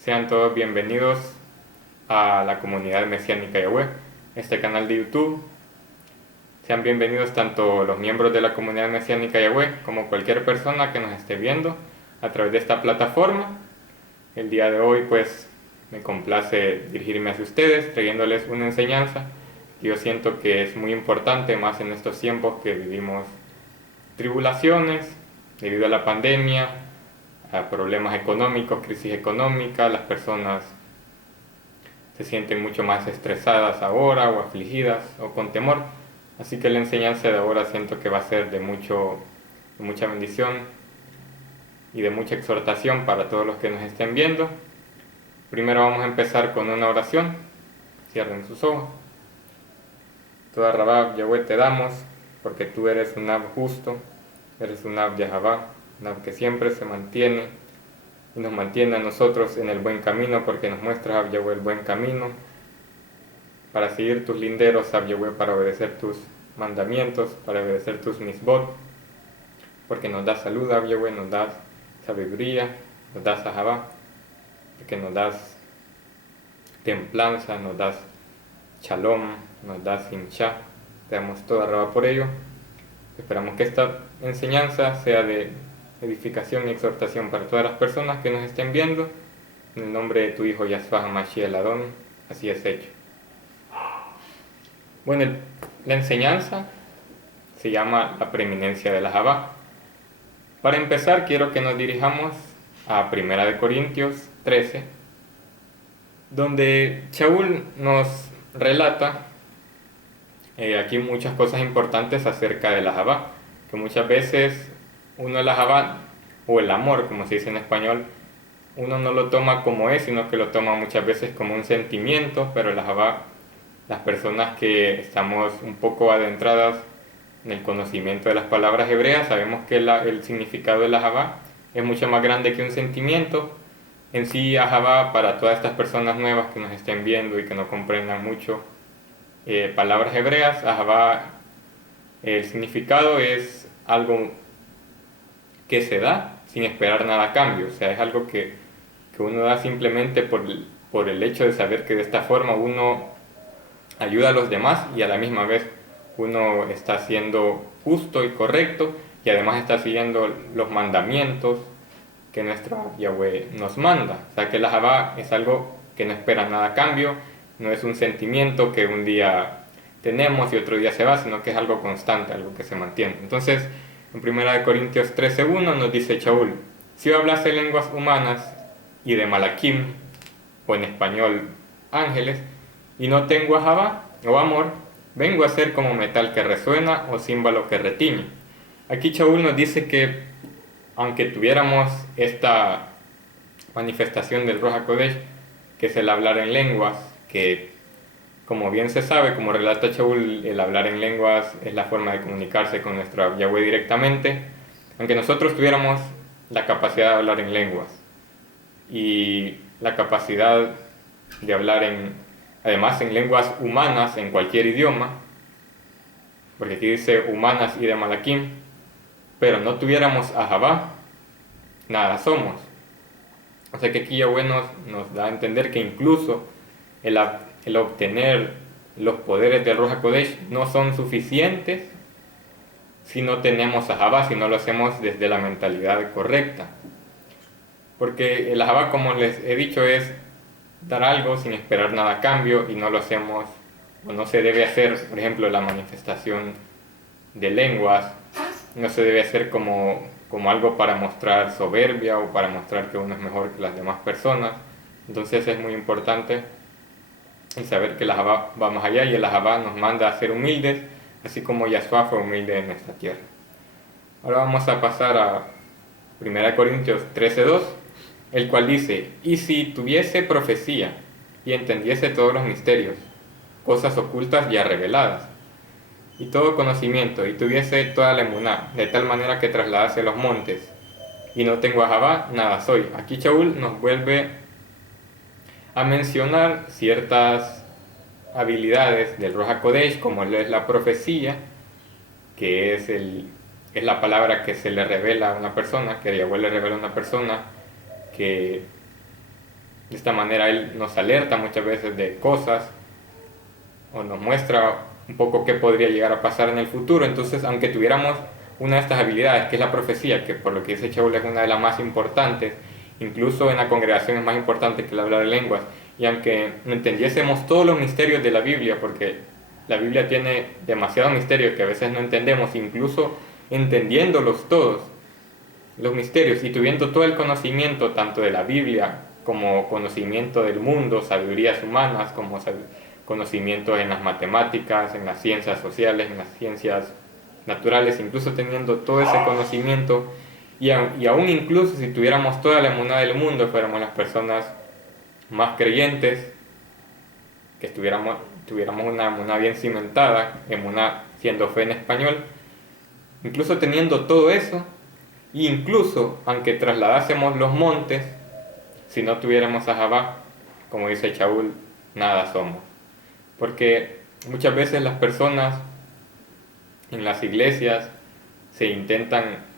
Sean todos bienvenidos a la comunidad mesiánica Yahweh, este canal de YouTube. Sean bienvenidos tanto los miembros de la comunidad mesiánica Yahweh como cualquier persona que nos esté viendo a través de esta plataforma. El día de hoy pues me complace dirigirme hacia ustedes trayéndoles una enseñanza que yo siento que es muy importante, más en estos tiempos que vivimos tribulaciones debido a la pandemia, a problemas económicos, crisis económica. Las personas se sienten mucho más estresadas ahora o afligidas o con temor. Así que la enseñanza de ahora siento que va a ser de mucha bendición y de mucha exhortación para todos los que nos estén viendo. Primero vamos a empezar con una oración. Cierren sus ojos. Toda Rabá, Yahweh, te damos porque tú eres un Ab justo, eres un Ab Yahavá, un Ab que siempre se mantiene y nos mantiene a nosotros en el buen camino, porque nos muestras, Ab Yahweh, el buen camino para seguir tus linderos, Ab Yahweh, para obedecer tus mandamientos, para obedecer tus misbot, porque nos das salud, Ab Yahweh, nos das sabiduría, nos das Ahavá, porque nos das templanza, nos das shalom, nos das simcha. Te damos toda Rabá por ello. Esperamos que esta enseñanza sea de edificación y exhortación para todas las personas que nos estén viendo. En el nombre de tu Hijo Yahshua HaMashiach Adon, así es hecho. Bueno, la enseñanza se llama la preeminencia de la Javá. Para empezar, quiero que nos dirijamos a 1 Corintios 13, donde Shaul nos relata aquí muchas cosas importantes acerca de la Javá, que muchas veces uno la Javá, o el amor, como se dice en español, uno no lo toma como es, sino que lo toma muchas veces como un sentimiento, pero la Javá, las personas que estamos un poco adentradas en el conocimiento de las palabras hebreas, sabemos que el significado de la Javá es mucho más grande que un sentimiento. En sí, Ahavá, para todas estas personas nuevas que nos estén viendo y que no comprendan mucho palabras hebreas, Ahavá, el significado es algo que se da sin esperar nada a cambio. O sea, es algo que uno da simplemente por el hecho de saber que de esta forma uno ayuda a los demás y a la misma vez uno está siendo justo y correcto, y además está siguiendo los mandamientos que nuestro Yahweh nos manda. O sea, que la Javá es algo que no espera nada a cambio, no es un sentimiento que un día tenemos y otro día se va, sino que es algo constante, algo que se mantiene. Entonces, en 1 Corintios 13:1 nos dice Shaul: si yo hablase lenguas humanas y de Malaquim, o en español ángeles, y no tengo Ahavá o amor, vengo a ser como metal que resuena o címbalo que retiñe. Aquí Shaul nos dice que aunque tuviéramos esta manifestación del Ruach HaKodesh, que es el hablar en lenguas, que como bien se sabe, como relata Shaul, el hablar en lenguas es la forma de comunicarse con nuestro Yahweh directamente, aunque nosotros tuviéramos la capacidad de hablar en lenguas y la capacidad de hablar además en lenguas humanas, en cualquier idioma, porque aquí dice humanas y de Malaquim, pero no tuviéramos Ahavá, nada somos. O sea que aquí Yahweh nos da a entender que incluso el obtener los poderes del Ruach HaKodesh no son suficientes si no tenemos Ahavá, si no lo hacemos desde la mentalidad correcta. Porque el Ahavá, como les he dicho, es dar algo sin esperar nada a cambio, y no lo hacemos, o no se debe hacer, por ejemplo, la manifestación de lenguas, no se debe hacer como algo para mostrar soberbia o para mostrar que uno es mejor que las demás personas. Entonces es muy importante el saber que el Ahavá va más allá, y el Ahavá nos manda a ser humildes, así como Yahshua fue humilde en esta tierra. Ahora vamos a pasar a 1 Corintios 13:2, el cual dice: y si tuviese profecía y entendiese todos los misterios, cosas ocultas ya reveladas, y todo conocimiento, y tuviese toda la emuná, de tal manera que trasladase los montes, y no tengo Ahavá, nada soy. Aquí Shaul nos vuelve a mencionar ciertas habilidades del Ruach HaKodesh, como es la profecía, que es la palabra que se le revela a una persona, que Yahweh le revela a una persona, que De esta manera Él nos alerta muchas veces de cosas o nos muestra un poco qué podría llegar a pasar en el futuro. Entonces, aunque tuviéramos una de estas habilidades, que es la profecía, que por lo que dice Shaul es una de las más importantes, incluso en la congregación es más importante que el hablar lenguas, y aunque no entendiésemos todos los misterios de la Biblia, porque la Biblia tiene demasiados misterios que a veces no entendemos, incluso entendiéndolos todos, los misterios, y tuviendo todo el conocimiento tanto de la Biblia como conocimiento del mundo, sabidurías humanas, como conocimientos en las matemáticas, en las ciencias sociales, en las ciencias naturales, incluso teniendo todo ese conocimiento, y aún incluso si tuviéramos toda la emuná del mundo, fuéramos las personas más creyentes, que tuviéramos una emuná bien cimentada, emuná siendo fe en español, incluso teniendo todo eso, e incluso aunque trasladásemos los montes, si no tuviéramos a Jabá, como dice Shaul, nada somos. Porque muchas veces las personas en las iglesias se intentan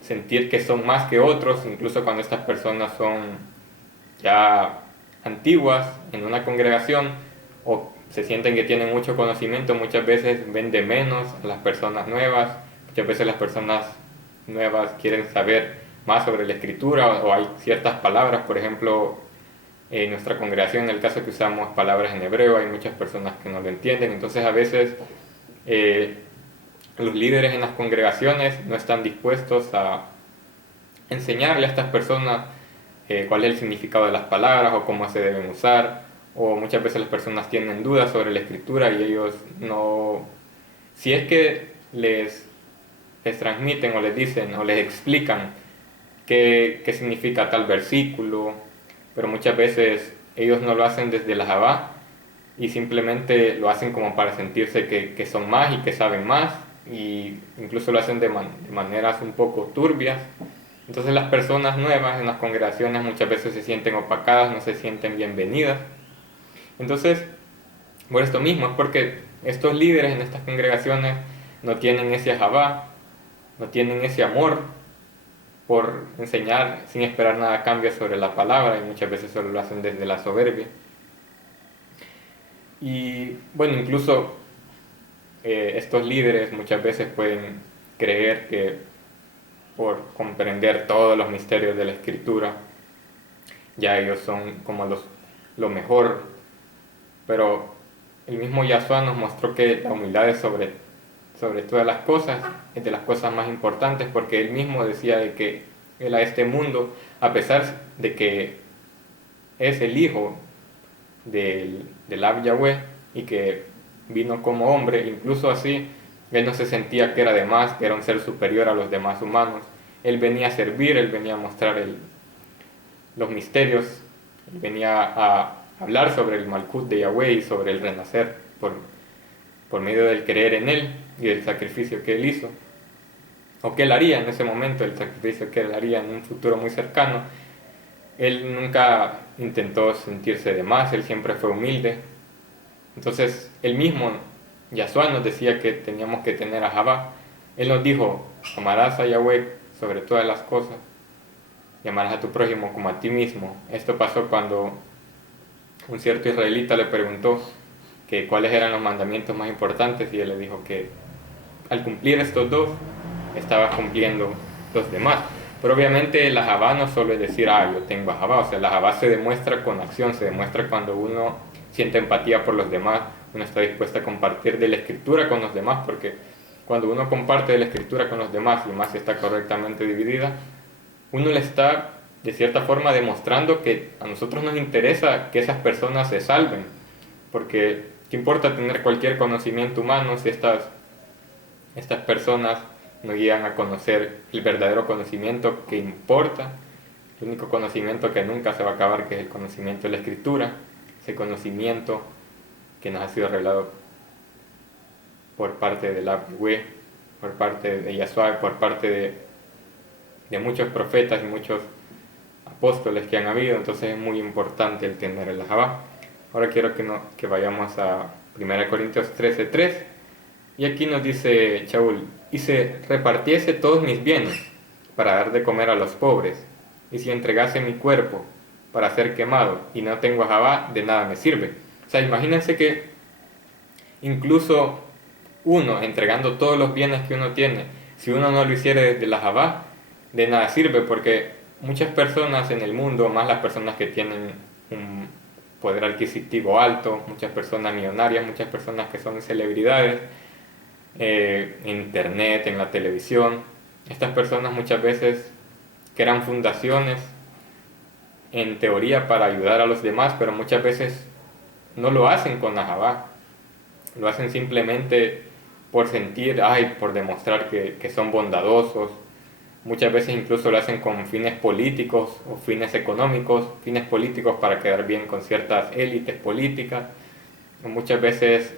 sentir que son más que otros, incluso cuando estas personas son ya antiguas en una congregación o se sienten que tienen mucho conocimiento, muchas veces ven de menos a las personas nuevas, muchas veces las personas nuevas quieren saber más sobre la escritura o hay ciertas palabras, por ejemplo, en nuestra congregación, en el caso que usamos palabras en hebreo, hay muchas personas que no lo entienden, entonces a veces los líderes en las congregaciones no están dispuestos a enseñarle a estas personas cuál es el significado de las palabras o cómo se deben usar, o muchas veces las personas tienen dudas sobre la escritura y ellos no, si es que les transmiten o les dicen o les explican qué significa tal versículo, pero muchas veces ellos no lo hacen desde la Jabá y simplemente lo hacen como para sentirse que son más y que saben más, y incluso lo hacen de maneras un poco turbias. Entonces las personas nuevas en las congregaciones muchas veces se sienten opacadas, no se sienten bienvenidas. Entonces, por esto mismo, es porque estos líderes en estas congregaciones no tienen ese Jabá, no tienen ese amor por enseñar sin esperar nada a cambio sobre la palabra, y muchas veces solo lo hacen desde la soberbia. Y bueno, incluso estos líderes muchas veces pueden creer que por comprender todos los misterios de la escritura ya ellos son como lo mejor, pero el mismo Yahshua nos mostró que la humildad es sobre todas las cosas, es de las cosas más importantes, porque él mismo decía de que él a este mundo, a pesar de que es el hijo del Ab Yahweh y que vino como hombre, incluso así él no se sentía que era de más, que era un ser superior a los demás humanos. Él venía a servir, él venía a mostrar los misterios, él venía a hablar sobre el Malkut de Yahweh y sobre el renacer por medio del creer en él y del sacrificio que él hizo, o que él haría en ese momento, el sacrificio que él haría en un futuro muy cercano. Él nunca intentó sentirse de más, él siempre fue humilde. Entonces, él mismo, Yahshua, nos decía que teníamos que tener a Jabá. Él nos dijo, amarás a Yahweh sobre todas las cosas y amarás a tu prójimo como a ti mismo. Esto pasó cuando un cierto israelita le preguntó que cuáles eran los mandamientos más importantes, y él le dijo que al cumplir estos dos, estaba cumpliendo los demás. Pero obviamente la Jabá no solo es decir, yo tengo a Jabá, o sea, la Jabá se demuestra con acción, se demuestra cuando uno siente empatía por los demás, uno está dispuesto a compartir de la escritura con los demás, porque cuando uno comparte de la escritura con los demás, y más si está correctamente dividida, uno le está de cierta forma demostrando que a nosotros nos interesa que esas personas se salven, porque ¿qué importa tener cualquier conocimiento humano si estas personas nos guían a conocer el verdadero conocimiento que importa, el único conocimiento que nunca se va a acabar, que es el conocimiento de la escritura, ese conocimiento que nos ha sido revelado por parte del Yahweh, por parte de Yahshua, por parte de muchos profetas y muchos apóstoles que han habido. Entonces es muy importante el tener el Jabá. Ahora quiero que vayamos a 1 Corintios 13:3, y aquí nos dice Shaul: y se repartiese todos mis bienes para dar de comer a los pobres, y si entregase mi cuerpo para ser quemado y no tengo Ahabá, de nada me sirve. O sea, imagínense que incluso uno entregando todos los bienes que uno tiene, si uno no lo hiciera desde la Ahabá, de nada sirve, porque muchas personas en el mundo, más las personas que tienen un poder adquisitivo alto, muchas personas millonarias, muchas personas que son celebridades, en internet, en la televisión, estas personas muchas veces crean fundaciones en teoría para ayudar a los demás, pero muchas veces no lo hacen con Ahabá, lo hacen simplemente por sentir, ay, por demostrar que son bondadosos. Muchas veces incluso lo hacen con fines políticos o fines económicos, fines políticos para quedar bien con ciertas élites políticas. Muchas veces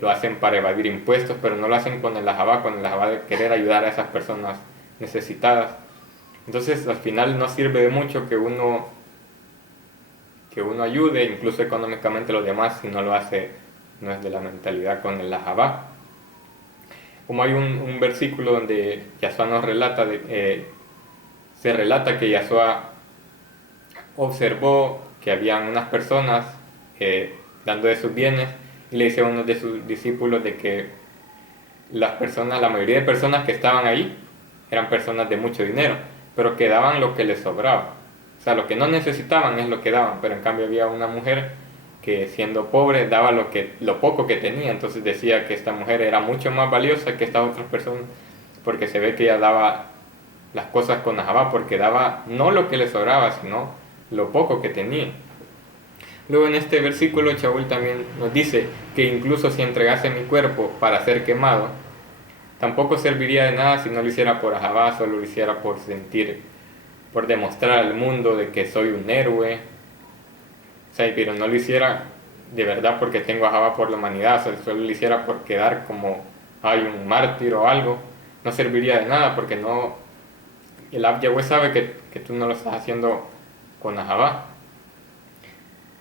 lo hacen para evadir impuestos, pero no lo hacen con el Ahabá de querer ayudar a esas personas necesitadas. Entonces al final no sirve de mucho que uno ayude, incluso económicamente, a los demás, si no lo hace, no es de la mentalidad con el Ahabá. Como hay un versículo donde Yahshua nos relata, se relata que Yahshua observó que habían unas personas dando de sus bienes, y le dice a uno de sus discípulos de que la mayoría de personas que estaban ahí eran personas de mucho dinero, pero que daban lo que les sobraba. O sea, lo que no necesitaban es lo que daban, pero en cambio había una mujer que, siendo pobre, daba lo poco que tenía. Entonces decía que esta mujer era mucho más valiosa que estas otras personas, porque se ve que ella daba las cosas con Ahabá, porque daba no lo que le sobraba, sino lo poco que tenía. Luego en este versículo Shaul también nos dice que incluso si entregase mi cuerpo para ser quemado, tampoco serviría de nada si no lo hiciera por Ahabá, solo lo hiciera por sentir, por demostrar al mundo de que soy un héroe. O sea, pero no lo hiciera de verdad porque tengo Ahabá por la humanidad, o sea, solo lo hiciera por quedar como hay un mártir o algo, no serviría de nada, porque no, el Ab Yahweh sabe que tú no lo estás haciendo con Ahabá.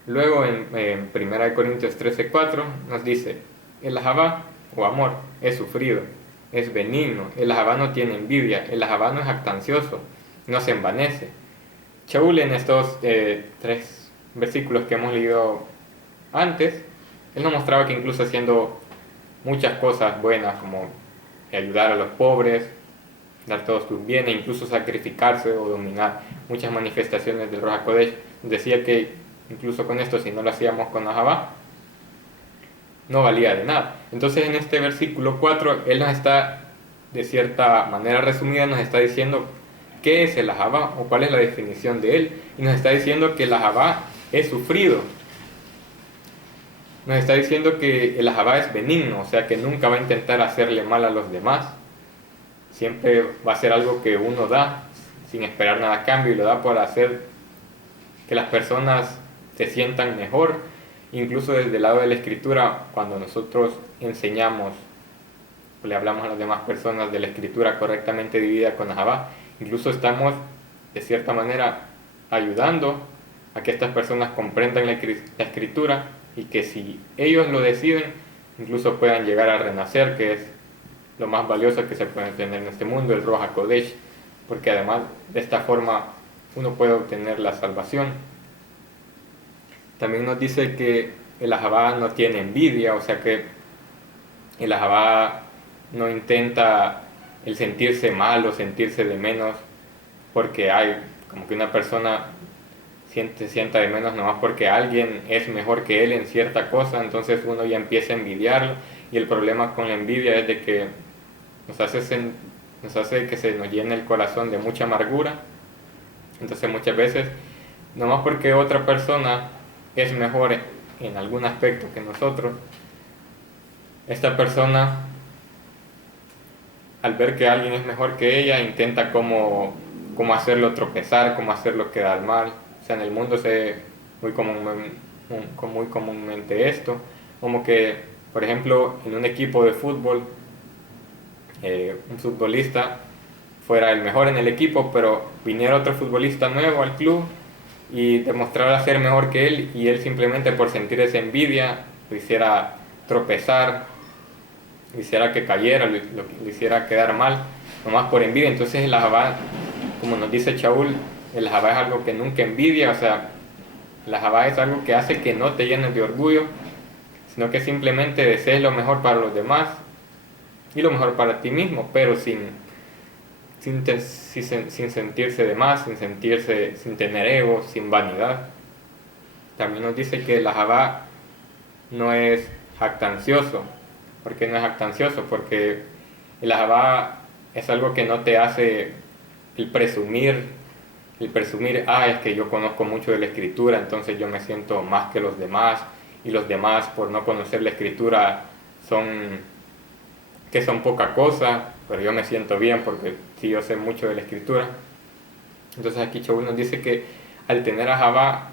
Luego en 1 Corintios 13:4 nos dice, el Ahabá o amor es sufrido, es benigno, el Ahabá no tiene envidia, el Ahabá no es jactancioso, no se envanece. Shaul, en estos 3 versículos que hemos leído antes, él nos mostraba que incluso haciendo muchas cosas buenas como ayudar a los pobres, dar todos sus bienes, incluso sacrificarse o dominar muchas manifestaciones del Ruach HaKodesh, decía que incluso con esto, si no lo hacíamos con Ahabá, no valía de nada. Entonces en este versículo 4, él nos está, de cierta manera resumida, nos está diciendo qué es el Ahabá o cuál es la definición de él, y nos está diciendo que el Ahabá es sufrido. Nos está diciendo que el Ahabá es benigno, o sea que nunca va a intentar hacerle mal a los demás. Siempre va a ser algo que uno da sin esperar nada a cambio, y lo da por hacer que las personas se sientan mejor. Incluso desde el lado de la escritura, cuando nosotros enseñamos, le hablamos a las demás personas de la escritura correctamente dividida con Ahabá, incluso estamos de cierta manera ayudando a que estas personas comprendan la escritura, y que si ellos lo deciden, incluso puedan llegar a renacer, que es lo más valioso que se puede tener en este mundo, el Ruach HaKodesh, porque además de esta forma uno puede obtener la salvación. También nos dice que el Ahabá no tiene envidia, o sea que el Ahabá no intenta el sentirse mal o sentirse de menos porque hay como que una persona se sienta de menos nomás porque alguien es mejor que él en cierta cosa, entonces uno ya empieza a envidiarlo. Y el problema con la envidia es de que nos hace que se nos llene el corazón de mucha amargura. Entonces muchas veces, nomás porque otra persona es mejor en algún aspecto que nosotros, esta persona, al ver que alguien es mejor que ella, intenta como hacerlo tropezar, como hacerlo quedar mal. O sea, en el mundo se ve muy comúnmente esto, como que, por ejemplo, en un equipo de fútbol, un futbolista fuera el mejor en el equipo, pero viniera otro futbolista nuevo al club y demostrara ser mejor que él, y él simplemente por sentir esa envidia lo hiciera tropezar, lo hiciera que cayera, lo hiciera quedar mal, nomás por envidia. Entonces el Ahabá, como nos dice Shaul, el Ahabá es algo que nunca envidia, o sea, La Jabá es algo que hace que no te llenes de orgullo, sino que simplemente desees lo mejor para los demás y lo mejor para ti mismo, pero sin sentirse de más, sin tener ego, sin vanidad. También nos dice que la Jabá no es jactancioso. ¿Por qué no es jactancioso? Porque el Jabá es algo que no te hace el presumir, es que yo conozco mucho de la escritura, entonces yo me siento más que los demás, y los demás por no conocer la escritura son poca cosa, pero yo me siento bien porque sí yo sé mucho de la escritura. Entonces aquí Shaul nos dice que al tener a Jabá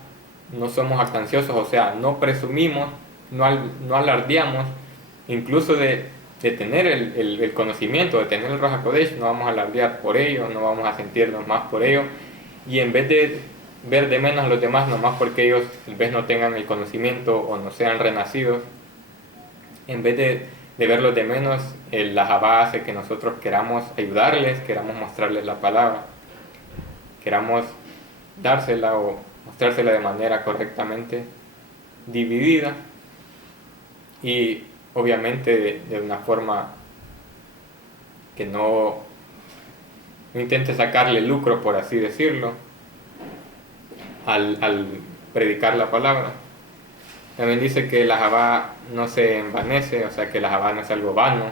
no somos jactanciosos, o sea, no presumimos, no alardeamos, incluso de tener el conocimiento, de tener el Ruach HaKodesh, no vamos a alardear por ello, no vamos a sentirnos más por ello, y en vez de ver de menos a los demás, nomás porque ellos en vez no tengan el conocimiento o no sean renacidos, en vez de verlos de menos, la Jabá hace que nosotros queramos ayudarles, queramos mostrarles la palabra, queramos dársela o mostrársela de manera correctamente dividida y obviamente de una forma que no intente sacarle lucro, por así decirlo, al predicar la palabra. También dice que la Jabá no se envanece, o sea que la Jabá no es algo vano,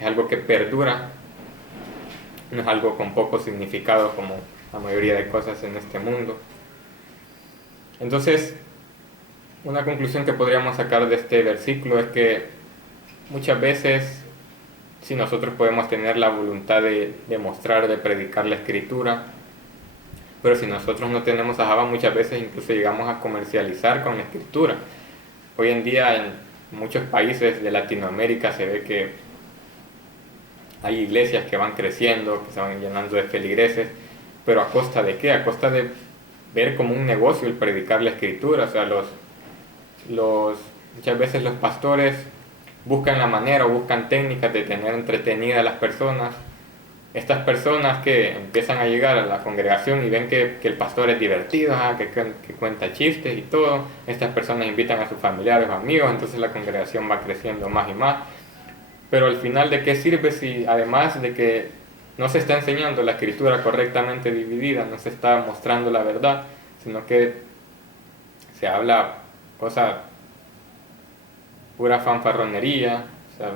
es algo que perdura, no es algo con poco significado como la mayoría de cosas en este mundo. Entonces, una conclusión que podríamos sacar de este versículo es que muchas veces, si nosotros podemos tener la voluntad de mostrar, de predicar la escritura, pero si nosotros no tenemos a Jabá, muchas veces incluso llegamos a comercializar con la escritura. Hoy en día en muchos países de Latinoamérica se ve que hay iglesias que van creciendo, que se van llenando de feligreses, pero ¿a costa de qué? A costa de ver como un negocio el predicar la escritura. O sea, muchas veces los pastores buscan la manera o buscan técnicas de tener entretenidas a las personas. Estas personas que empiezan a llegar a la congregación y ven que el pastor es divertido, que cuenta chistes y todo, estas personas invitan a sus familiares o amigos, entonces la congregación va creciendo más y más. Pero al final, ¿de qué sirve si además de que no se está enseñando la escritura correctamente dividida, no se está mostrando la verdad, sino que se habla cosas, pura fanfarronería? O sea,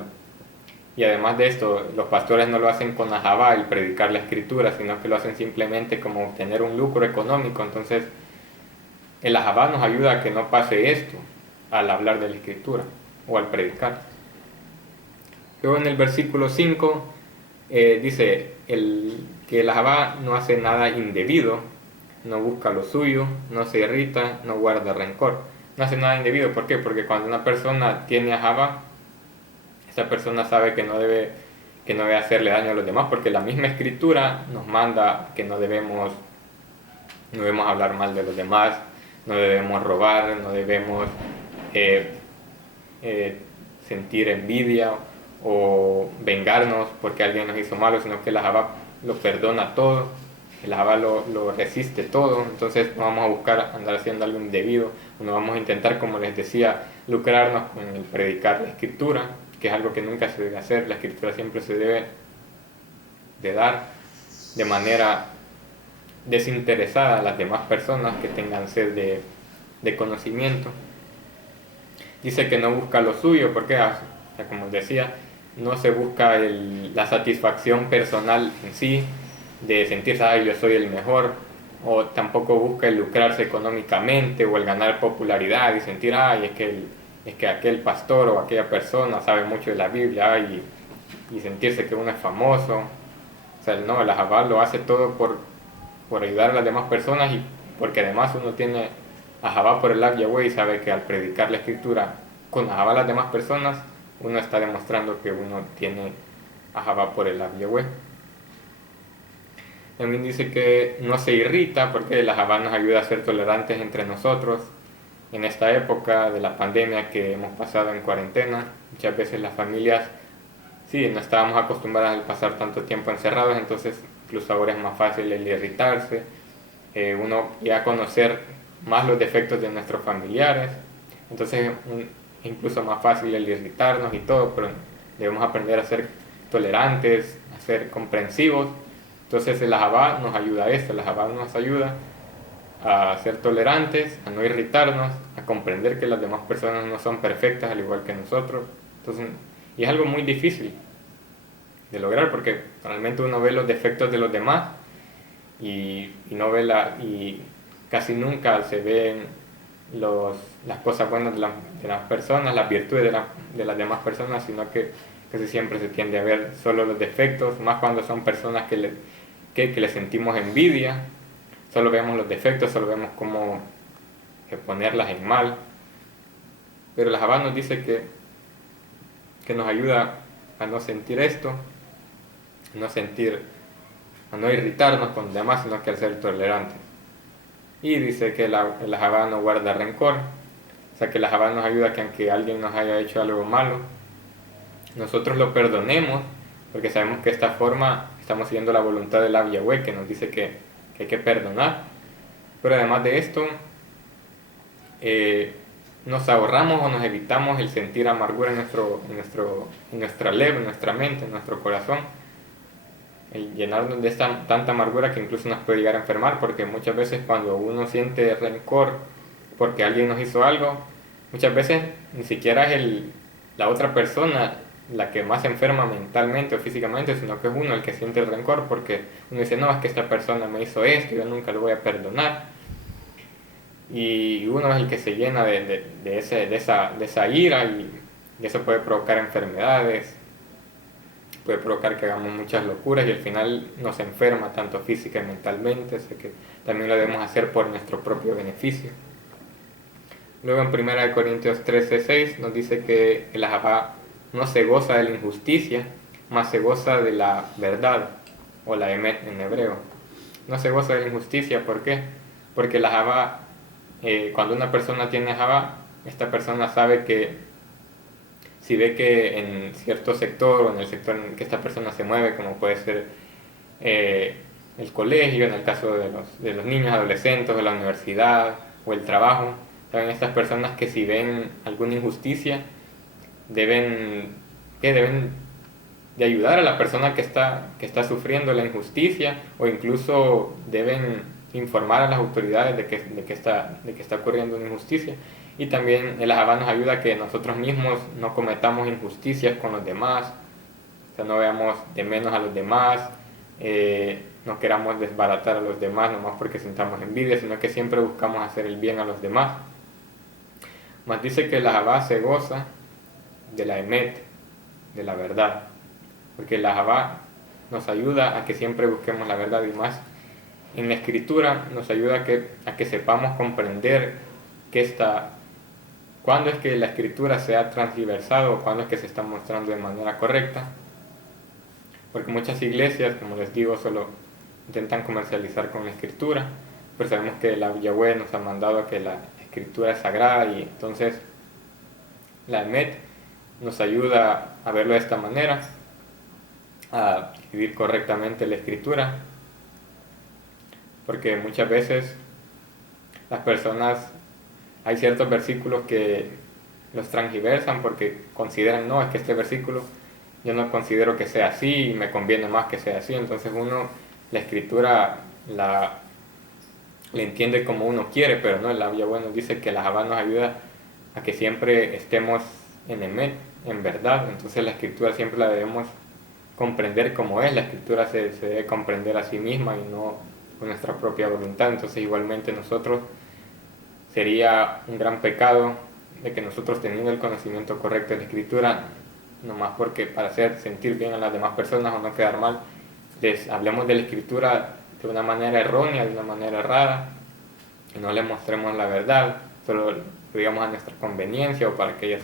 y además de esto, los pastores no lo hacen con ajabá, el predicar la escritura, sino que lo hacen simplemente como obtener un lucro económico. Entonces, el ajabá nos ayuda a que no pase esto al hablar de la escritura o al predicar. Luego en el versículo 5 dice que el ajabá no hace nada indebido, no busca lo suyo, no se irrita, no guarda rencor. No hace nada indebido, ¿por qué? Porque cuando una persona tiene ajabá, esa persona sabe que no debe hacerle daño a los demás, porque la misma escritura nos manda que no debemos hablar mal de los demás, no debemos robar, no debemos sentir envidia o vengarnos porque alguien nos hizo malo, sino que el ajabá lo perdona todo, el ajabá lo resiste todo. Entonces no vamos a buscar andar haciendo algo indebido, no vamos a intentar, como les decía, lucrarnos con el predicar la escritura, que es algo que nunca se debe hacer. La escritura siempre se debe de dar de manera desinteresada a las demás personas que tengan sed de conocimiento. Dice que no busca lo suyo, porque, como decía, no se busca la satisfacción personal en sí, de sentirse, ay, yo soy el mejor, o tampoco busca el lucrarse económicamente o el ganar popularidad y sentir, ay, es que aquel pastor o aquella persona sabe mucho de la Biblia, y sentirse que uno es famoso. O sea, no, el ajabá lo hace todo por ayudar a las demás personas, y porque además uno tiene ajabá por el Yahweh y sabe que al predicar la escritura con ajabá a las demás personas, uno está demostrando que uno tiene ajabá por el Yahweh. También dice que no se irrita, porque el ajabá nos ayuda a ser tolerantes entre nosotros. En esta época de la pandemia que hemos pasado en cuarentena, muchas veces las familias, sí, no estábamos acostumbradas a pasar tanto tiempo encerrados, entonces incluso ahora es más fácil el irritarse. Uno ya conocer más los defectos de nuestros familiares. Entonces es incluso más fácil el irritarnos y todo, pero debemos aprender a ser tolerantes, a ser comprensivos. Entonces el Ahabá nos ayuda a esto, el Ahabá nos ayuda a ser tolerantes, a no irritarnos, a comprender que las demás personas no son perfectas al igual que nosotros. Entonces, y es algo muy difícil de lograr porque realmente uno ve los defectos de los demás y no ve y casi nunca se ven las cosas buenas de las personas, las virtudes de las demás personas, sino que casi siempre se tiende a ver solo los defectos, más cuando son personas que le sentimos envidia. Solo vemos los defectos, solo vemos cómo ponerlas en mal. Pero la Jabá nos dice que nos ayuda a no sentir esto, a no irritarnos con los demás, sino que a ser tolerantes. Y dice que la Jabá no guarda rencor, o sea que la Jabá nos ayuda a que aunque alguien nos haya hecho algo malo, nosotros lo perdonemos, porque sabemos que de esta forma estamos siguiendo la voluntad del Ab Yahweh, que nos dice que hay que perdonar. Pero además de esto, nos ahorramos o nos evitamos el sentir amargura en nuestra leve, en nuestra mente, en nuestro corazón, el llenarnos de tanta amargura que incluso nos puede llegar a enfermar, porque muchas veces cuando uno siente rencor porque alguien nos hizo algo, muchas veces ni siquiera es la otra persona la que más enferma mentalmente o físicamente, sino que es uno el que siente el rencor, porque uno dice, no, es que esta persona me hizo esto, yo nunca lo voy a perdonar. Y uno es el que se llena de esa ira, y eso puede provocar enfermedades, puede provocar que hagamos muchas locuras y al final nos enferma tanto física y mentalmente, así que también lo debemos hacer por nuestro propio beneficio. Luego en 1 Corintios 13:6 nos dice que el Ahabá no se goza de la injusticia, más se goza de la verdad, o la emet en hebreo. No se goza de la injusticia, ¿por qué? Porque el Ahabá, cuando una persona tiene Ahabá, esta persona sabe que si ve que en cierto sector o en el sector en que esta persona se mueve, como puede ser el colegio, en el caso de los niños, adolescentes, o la universidad o el trabajo, saben estas personas que si ven alguna injusticia, deben de ayudar a la persona que está sufriendo la injusticia, o incluso deben informar a las autoridades de que está ocurriendo una injusticia. Y también el Ahabá nos ayuda a que nosotros mismos no cometamos injusticias con los demás, o sea, no veamos de menos a los demás, no queramos desbaratar a los demás nomás porque sintamos envidia, sino que siempre buscamos hacer el bien a los demás. Mas dice que el Ahabá se goza de la emet, de la verdad, porque el Ahabá nos ayuda a que siempre busquemos la verdad, y más en la escritura nos ayuda a que sepamos comprender cuándo es que la escritura se ha transversado o cuándo es que se está mostrando de manera correcta, porque muchas iglesias, como les digo, solo intentan comercializar con la escritura, pero sabemos que la Yahweh nos ha mandado que la escritura es sagrada, y entonces la emet nos ayuda a verlo de esta manera, a vivir correctamente la escritura, porque muchas veces las personas, hay ciertos versículos que los transgiversan porque consideran, no, es que este versículo yo no considero que sea así y me conviene más que sea así. Entonces uno la escritura la entiende como uno quiere, pero no, el Yahweh nos dice que la Ahabá nos ayuda a que siempre estemos en emet, en verdad. Entonces la escritura siempre la debemos comprender como es, la escritura se debe comprender a sí misma y no con nuestra propia voluntad. Entonces igualmente nosotros, sería un gran pecado de que nosotros, teniendo el conocimiento correcto de la escritura, nomás porque para hacer sentir bien a las demás personas o no quedar mal, les hablemos de la escritura de una manera errónea, de una manera errada, y no les mostremos la verdad, solo lo digamos a nuestra conveniencia o para que ellas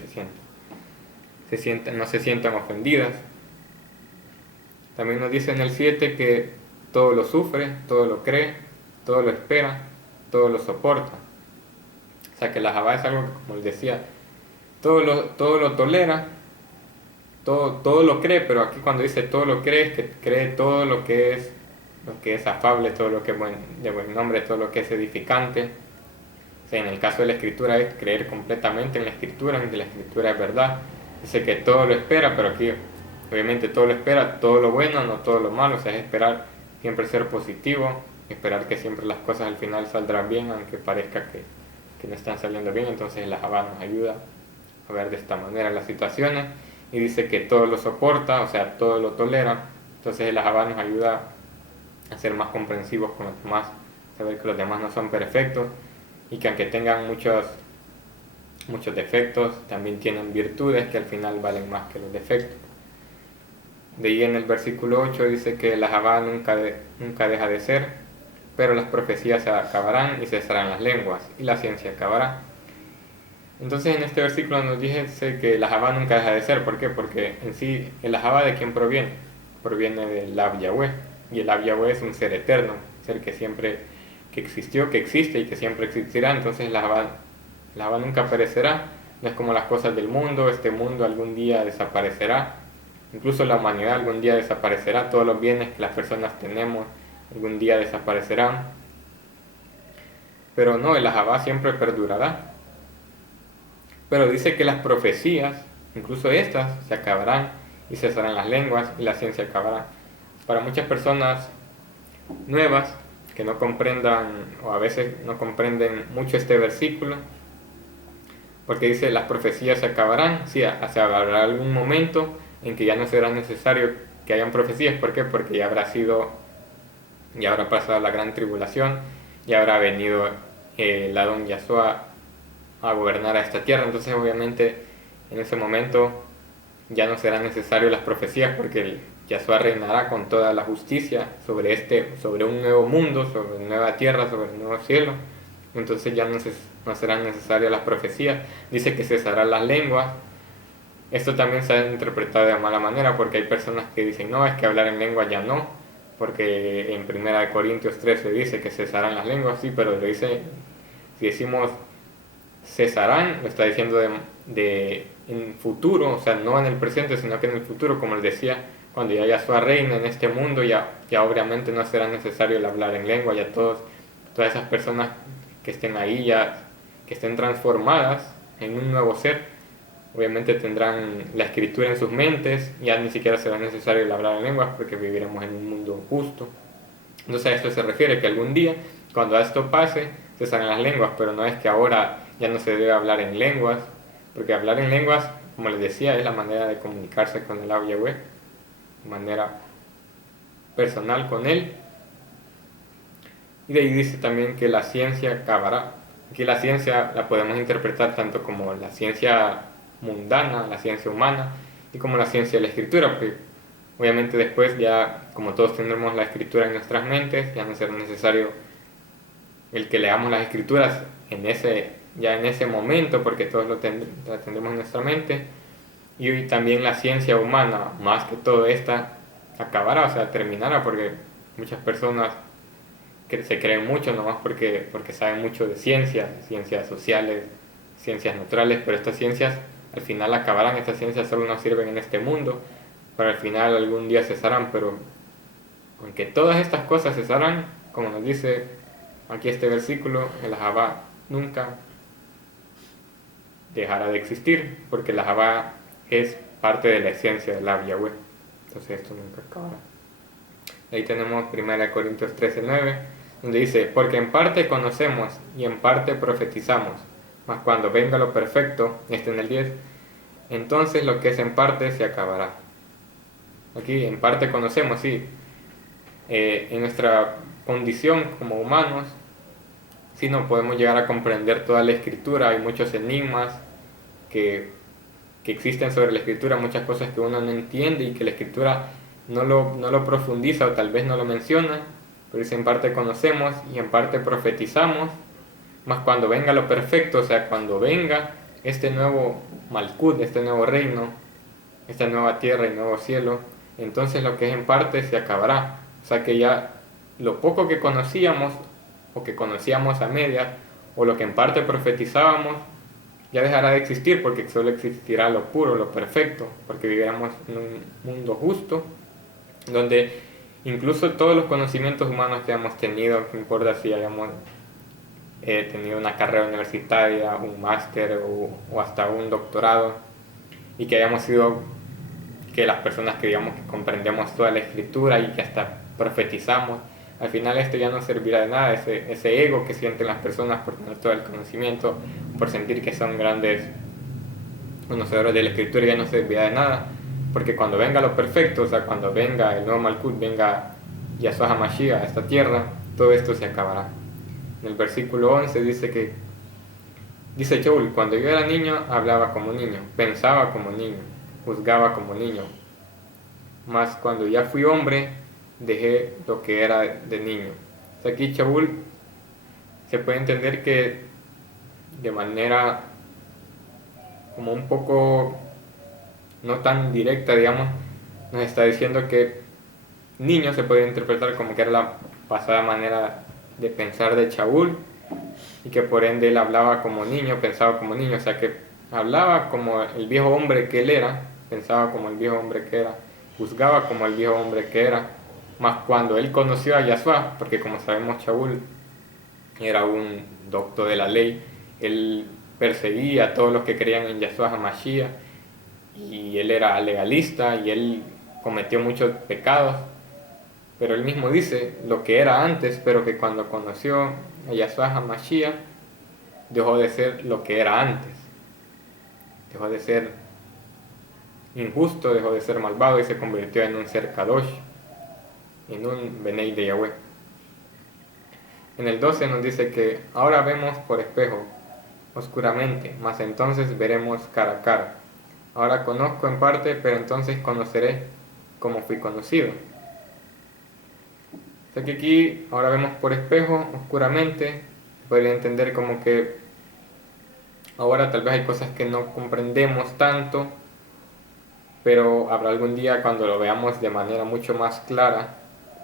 no se sientan ofendidas. También nos dice en el 7 que todo lo sufre, todo lo cree, todo lo espera, todo lo soporta. O sea que la Ahabá es algo que, como les decía, todo lo tolera, todo lo cree, pero aquí cuando dice todo lo cree, es que cree todo lo que es afable, todo lo que es de buen nombre, todo lo que es edificante, O sea, en el caso de la escritura es creer completamente en la escritura, en que la escritura es verdad. Dice que todo lo espera, pero aquí obviamente todo lo espera, todo lo bueno, no todo lo malo. O sea, es esperar siempre ser positivo, esperar que siempre las cosas al final saldrán bien, aunque parezca que no están saliendo bien. Entonces la Jabá nos ayuda a ver de esta manera las situaciones. Y dice que todo lo soporta, o sea, todo lo tolera. Entonces la Jabá nos ayuda a ser más comprensivos con los demás, saber que los demás no son perfectos y que aunque tengan muchos defectos, también tienen virtudes que al final valen más que los defectos. De ahí en el versículo 8 dice que la Jabá nunca deja de ser, pero las profecías se acabarán y cesarán las lenguas, y la ciencia acabará. Entonces en este versículo nos dice que la Jabá nunca deja de ser. ¿Por qué? Porque en sí, ¿el Jabá de quién proviene? Proviene del Ab Yahweh, y el Ab Yahweh es un ser eterno, un ser que siempre que existió, que existe y que siempre existirá. Entonces la Jabá nunca perecerá, no es como las cosas del mundo. Este mundo algún día desaparecerá, incluso la humanidad algún día desaparecerá, todos los bienes que las personas tenemos algún día desaparecerán, pero no, el Jabá siempre perdurará. Pero dice que las profecías, incluso estas, se acabarán y cesarán las lenguas y la ciencia acabará. Para muchas personas nuevas que no comprendan o a veces no comprenden mucho este versículo, porque dice las profecías se acabarán, sí, habrá algún momento en que ya no será necesario que hayan profecías. ¿Por qué? Porque ya habrá pasado la gran tribulación, ya habrá venido el Adón Yahshua a gobernar a esta tierra. Entonces obviamente en ese momento ya no serán necesarias las profecías, porque el Yahshua reinará con toda la justicia sobre un nuevo mundo, sobre una nueva tierra, sobre un nuevo cielo. Entonces ya no serán necesarias las profecías. Dice que cesarán las lenguas. Esto también se ha interpretado de mala manera, porque hay personas que dicen no, es que hablar en lengua ya no, porque en 1 Corintios 13 dice que cesarán las lenguas. Sí, pero lo dice, si decimos cesarán, lo está diciendo en futuro, o sea, no en el presente, sino que en el futuro, como les decía, cuando ya Yahshua reina en este mundo, ya obviamente no será necesario el hablar en lengua. Ya todas esas personas que estén ahí, ya que estén transformadas en un nuevo ser, obviamente tendrán la escritura en sus mentes, ya ni siquiera será necesario el hablar en lenguas, porque viviremos en un mundo justo. Entonces a esto se refiere, que algún día, cuando esto pase, cesarán las lenguas, pero no es que ahora ya no se debe hablar en lenguas, porque hablar en lenguas, como les decía, es la manera de comunicarse con el Ab Yahweh, de manera personal con él. Y de ahí dice también que la ciencia acabará. Aquí la ciencia la podemos interpretar tanto como la ciencia mundana, la ciencia humana, y como la ciencia de la escritura, porque obviamente después ya, como todos tendremos la escritura en nuestras mentes, ya no será necesario el que leamos las escrituras ya en ese momento, porque todos la tendremos en nuestra mente. Y también la ciencia humana, más que todo esta, acabará, o sea, terminará, porque muchas personas que se creen mucho nomás porque saben mucho de ciencias sociales, ciencias naturales, pero estas ciencias al final acabarán. Estas ciencias solo nos sirven en este mundo, pero al final algún día cesarán. Pero aunque todas estas cosas cesarán, como nos dice aquí este versículo, el Jabá nunca dejará de existir, porque la Jabá es parte de la esencia del Ab Yahweh. Entonces esto nunca acabará. Ahí tenemos 1 Corintios 13:9, donde dice, porque en parte conocemos y en parte profetizamos, mas cuando venga lo perfecto, en el 10, entonces lo que es en parte se acabará. Aquí en parte conocemos, sí, en nuestra condición como humanos, sí, no podemos llegar a comprender toda la escritura. Hay muchos enigmas que existen sobre la escritura, muchas cosas que uno no entiende y que la escritura no lo profundiza o tal vez no lo menciona, pero dice en parte conocemos y en parte profetizamos, mas cuando venga lo perfecto, o sea, cuando venga este nuevo Malkut, este nuevo reino, esta nueva tierra y nuevo cielo, entonces lo que es en parte se acabará. O sea que ya lo poco que conocíamos o que conocíamos a medias, o lo que en parte profetizábamos, ya dejará de existir, porque solo existirá lo puro, lo perfecto, porque viviremos en un mundo justo, donde incluso todos los conocimientos humanos que hemos tenido, que importa si hayamos tenido una carrera universitaria, un máster o hasta un doctorado, y que hayamos sido que las personas que digamos que comprendemos toda la escritura y que hasta profetizamos, al final esto ya no servirá de nada, ese ego que sienten las personas por tener todo el conocimiento, por sentir que son grandes conocedores de la escritura, ya no servirá de nada, porque cuando venga lo perfecto, o sea, cuando venga el nuevo Malkut, venga Yahshua HaMashiach a esta tierra, todo esto se acabará. En el versículo 11 dice Shaul, cuando yo era niño hablaba como niño, pensaba como niño, juzgaba como niño, mas cuando ya fui hombre dejé lo que era de niño. O sea, aquí Shaul se puede entender que de manera como un poco no tan directa, digamos, nos está diciendo que niño se puede interpretar como que era la pasada manera de pensar de Shaul, y que por ende él hablaba como niño, pensaba como niño, o sea que hablaba como el viejo hombre que él era, pensaba como el viejo hombre que era, juzgaba como el viejo hombre que era, más cuando él conoció a Yahshua, porque como sabemos Shaul era un doctor de la ley, él perseguía a todos los que creían en Yahshua HaMashiach, y él era legalista y él cometió muchos pecados, pero él mismo dice lo que era antes, pero que cuando conoció a Yahshua HaMashiach dejó de ser lo que era antes, dejó de ser injusto, dejó de ser malvado y se convirtió en un ser Kadosh, en un Benei de Yahweh. En el 12 nos dice que ahora vemos por espejo, oscuramente, mas entonces veremos cara a cara. Ahora conozco en parte, pero entonces conoceré como fui conocido. O sea que aquí ahora vemos por espejo, oscuramente, podría entender como que ahora tal vez hay cosas que no comprendemos tanto, pero habrá algún día cuando lo veamos de manera mucho más clara,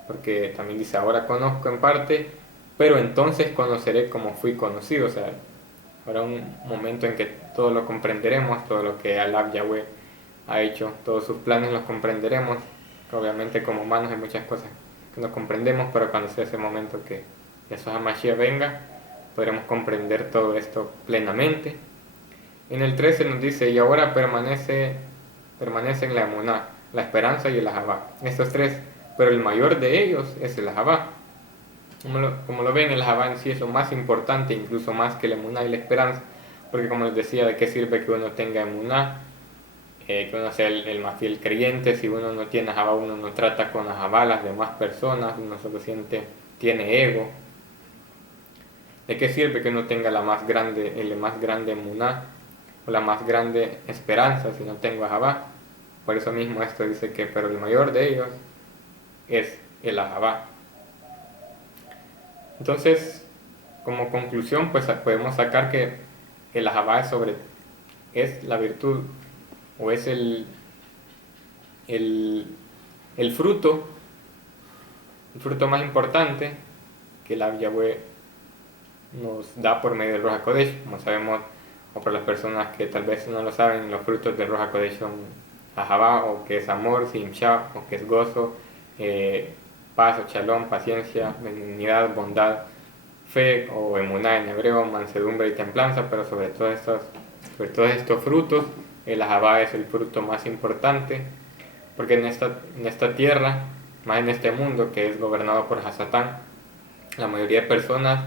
porque también dice ahora conozco en parte, pero entonces conoceré como fui conocido. O sea, habrá un momento en que todo lo comprenderemos, todo lo que Alá Yahweh ha hecho, todos sus planes los comprenderemos. Obviamente como humanos hay muchas cosas que no comprendemos, pero cuando sea ese momento que Yahshua HaMashiach venga, podremos comprender todo esto plenamente. En el 13 nos dice, y ahora permanecen la emuná, la esperanza y el ahabá. Estos tres, pero el mayor de ellos es el ahabá. Como lo ven, el ahabá en sí es lo más importante, incluso más que la emuná y la esperanza, porque como les decía, ¿de qué sirve que uno tenga emuná? Que uno sea el más fiel creyente, si uno no tiene ahabá, uno no trata con ahabá a las demás personas, uno solo tiene ego. ¿De qué sirve que uno tenga el más grande emuná o la más grande esperanza si no tengo ahabá? Por eso mismo esto dice que, pero el mayor de ellos es el ahabá. Entonces, como conclusión, pues podemos sacar que el ahabá es la virtud o es el, el fruto, el fruto más importante que la Yahweh nos da por medio del Ruach HaKodesh. Como sabemos, o por las personas que tal vez no lo saben, los frutos del Ruach HaKodesh son ahabá, o que es amor, simshá, o que es gozo, paz o shalom, paciencia, benignidad, bondad, fe o emuná en hebreo, mansedumbre y templanza, pero sobre todos estos frutos, el ahabá es el fruto más importante, porque en esta tierra, más en este mundo que es gobernado por Hasatán, la mayoría de personas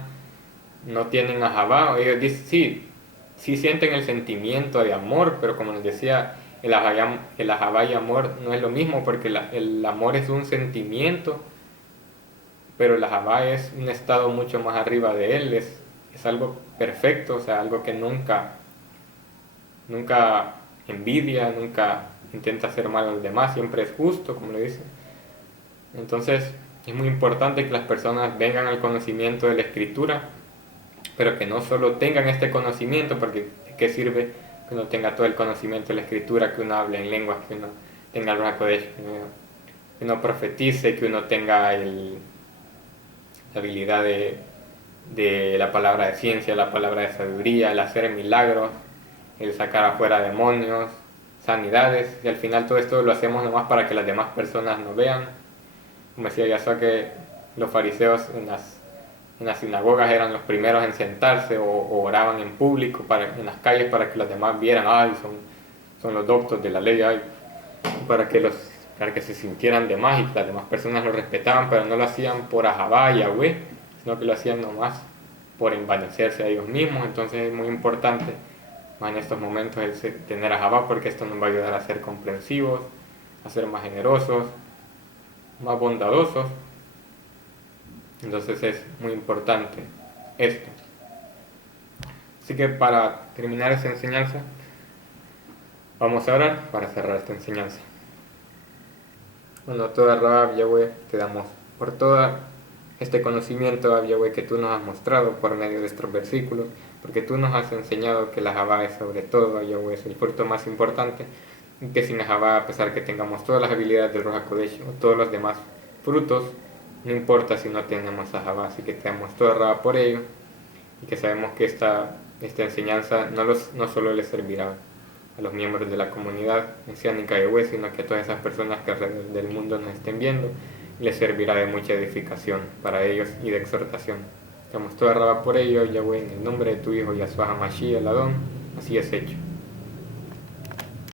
no tienen ahabá, o ellos dicen, sí sienten el sentimiento de amor, pero como les decía, el ahabá y amor no es lo mismo, porque el amor es un sentimiento, pero el ahabá es un estado mucho más arriba de él, es algo perfecto, o sea, algo que nunca envidia, nunca intenta hacer mal a los demás, siempre es justo, como le dicen. Entonces, es muy importante que las personas vengan al conocimiento de la escritura, pero que no solo tengan este conocimiento, porque ¿de qué sirve que uno tenga todo el conocimiento de la escritura, que uno hable en lenguas, que uno tenga el Ruach HaKodesh, que uno profetice, que uno tenga la habilidad de la palabra de ciencia, la palabra de sabiduría, el hacer milagros, el sacar afuera demonios, sanidades, y al final todo esto lo hacemos nomás para que las demás personas nos vean. Como decía Yahshua, que los fariseos en las sinagogas eran los primeros en sentarse o oraban en público en las calles para que los demás vieran, ay, son los doctos de la ley, ay, para que se sintieran de más y las demás personas lo respetaban, pero no lo hacían por Ahabá y Yahweh, sino que lo hacían nomás por envanecerse a ellos mismos. Entonces es muy importante más en estos momentos tener Ahabá, porque esto nos va a ayudar a ser comprensivos, a ser más generosos, más bondadosos. Entonces es muy importante esto. Así que para terminar esta enseñanza, vamos a orar para cerrar esta enseñanza. Bueno, toda Rab, Yahweh, te damos por todo este conocimiento, Yahweh, que tú nos has mostrado por medio de estos versículos, porque tú nos has enseñado que la Jabá es sobre todo, Yahweh, es el fruto más importante, y que sin la Jabá, a pesar que tengamos todas las habilidades del Ruach HaKodesh o todos los demás frutos, no importa si no tenemos a Jabá. Así que te damos toda Rab por ello, y que sabemos que esta enseñanza no solo le servirá a los miembros de la comunidad mesiánica Yahweh, sino que a todas esas personas que alrededor del mundo nos estén viendo, les servirá de mucha edificación para ellos y de exhortación. Damos toda Raba por ello, Yahweh, en el nombre de tu Hijo Yahshua HaMashiach el Adón, así es hecho.